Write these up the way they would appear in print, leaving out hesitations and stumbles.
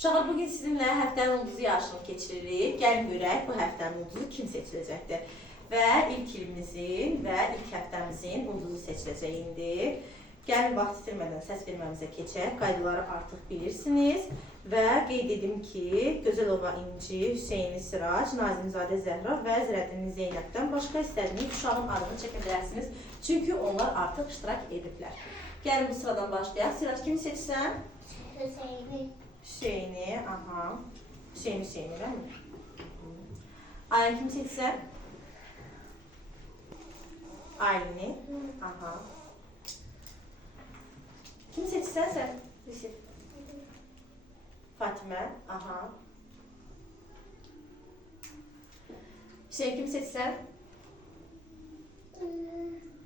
Uşaqlar, bugün sizinlə həftənin ulduzu yarışını keçiririk. Gəlin görək bu həftənin ulduzu kim seçiləcəkdir. Və ilk ilimizin və ilk həftəmizin ulduzu seçiləcək indi. Gəlin vaxt itirmədən səs verməmizə keçək. Qaydaları artıq bilirsiniz. Və qeyd edim ki, Gözəlova İnci, Hüseyni Sirac, Nazimizadə Zəhra və Zirəddin Zeynəbdən başqa istədiyiniz uşağın adını çəkə bilərsiniz. Çünki onlar artıq iştirak ediblər. Gəlin bu sıradan başlayaq. Sirac, kimi seçsən? Hüseyni. Hüseyni, aha. Hüseyni, değil mi? Aylin, kimi seçsən? Aylin'i, aha. Kimi seçsən sən? Fatime, aha. Hüseyin, kimi seçsən?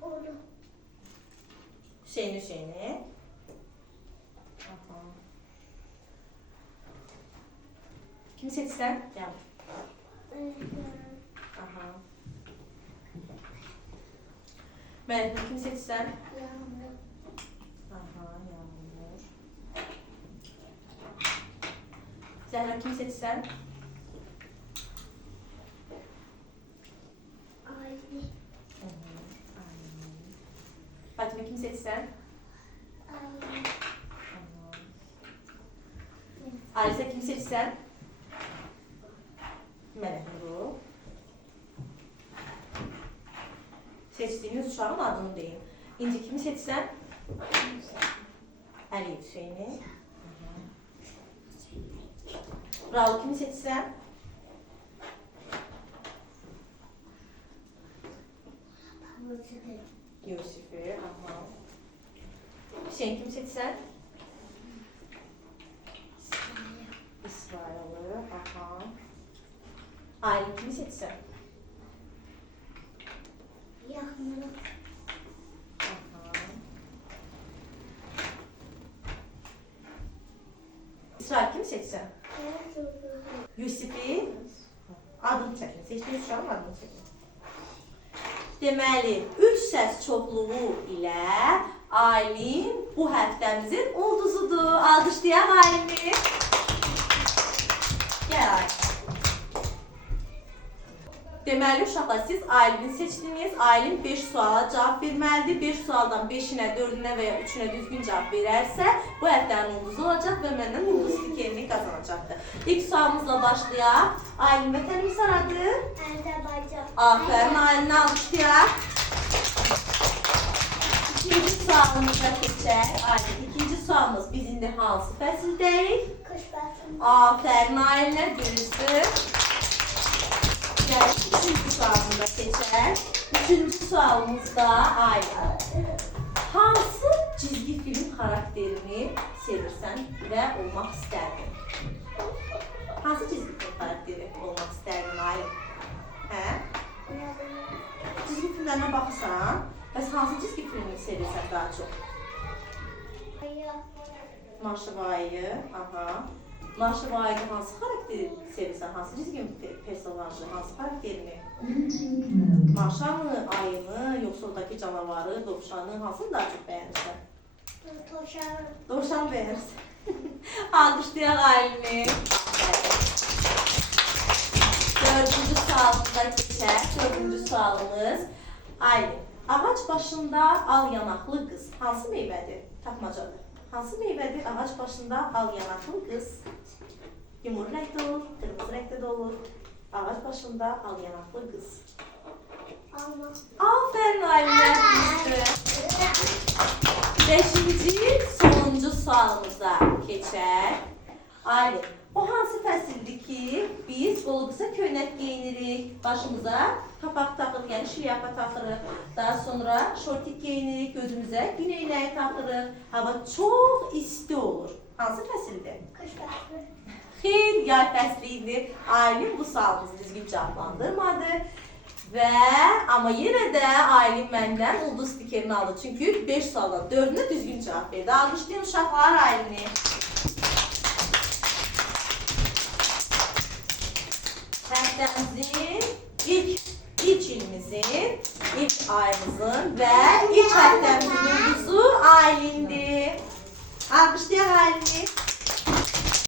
Oğlum. Hüseyni. Aha. Kimi seçsən? Aha. Mələkə, kimi seçsən? Yağmur. Aha, Yağmur. Zəhra, kimi seçsən? Aylin. Fatime, kimi seçsən? Aylin. Alisə, kimi seçsən? Mələkə. Seçdiyiniz uşağın adını deyin. İnci, kimi seçsən? Əli, Hüseyni. Raul, kimi seçsən? Yusifi, aha. Hüseyin, kimi seçsən? İsrail'i, aha. Aylin, kimi seçsən? Yağmur. Aha. İsrail, kimi seçsən? Yusifi, adını çəkin. Seçdiyiniz uşağın adını çəkin. Deməli, 3 səs çoxluğu ilə Aylin bu həftəmizin ulduzudur. Alqışlayaq Aylin'i. Gəl Aylin. Deməli, uşaqlar, siz Aylin'i seçdiniz. Aylin 5 suala cavab verməlidir. 5 sualdan 5-inə, 4-ünə və ya 3-ünə düzgün cavab verərsə, bu həftənin ulduzu olacaq və məndən ulduz stikerini qazanacaqdır. İlk sualımızla başlayaq. Aylin, vətənimiz haradır? Azərbaycan. Aferin, Aylin'i alqışlayaq. İkinci sualımıza keçək. Aylin, ikinci sualımız biz indi hansı fəsildəyik? Qış fəslində. Aferin, Aylin'ə düzdür. Gəlin, üçüncü sualımıza keçək. Üçüncü sualımızda Aylin. Hansı çizgi film xarakterini sevirsən və olmaq istərdin? Hansı çizgi film xarakteri olmaq istərdin Aylin? Hə? Çizgi filmlərinə baxırsan, bəs hansı çizgi filmini sevirsən daha çox? Maşıvayı, aha. Maşıvayıda hansı xarakteri sevirsən? Hansı çizgi personajı, hansı xarakterini? Maşanı, ayını, yoxsa oradakı canavarı, dovşanı, hansını daha çox bəyənirsən? Toşan. Dovşan bəyənirsən. Alqışlayaq Aylin'i. Dördüncü sualımıza keçək. Dördüncü sualımız. Aylin, ağac başında al yanaqlı qız hansı meyvədir? Tapmacadır. Hansı meyvədir? Ağac başında al yanaqlı qız. Yumur rəngdə olur, qırmızı rəngdə də olur. Ağac başında al yanaqlı qız. Alma. Aferin Aylin'e. Beşinci, sonuncu sualımıza keçək. Aylin, o hansı fəsildir ki, biz qolu qısa köynək geyinirik, başımıza papaq taxırıq, yəni şlyapa taxırıq, daha sonra şortik geyinirik, gözümüzə gün eynəyi taxırıq, hava çox isti olur. Hansı fəsildir? Qış fəsli. Xeyr, yay fəsli idi. Aylin bu sualımızı düzgün cavablandırmadı. Və amma yenə də Aylin məndən ulduz stikerini aldı. Çünki 5 sualdan 4-ünə düzgün cavab verdi. Alqışlayın uşaqlar Aylin'i. Həftəmizin ilk ilimizin, ilk ayımızın və ilk həftəmizin ulduzu Aylin'dir. Alqışlayaq Aylin'i.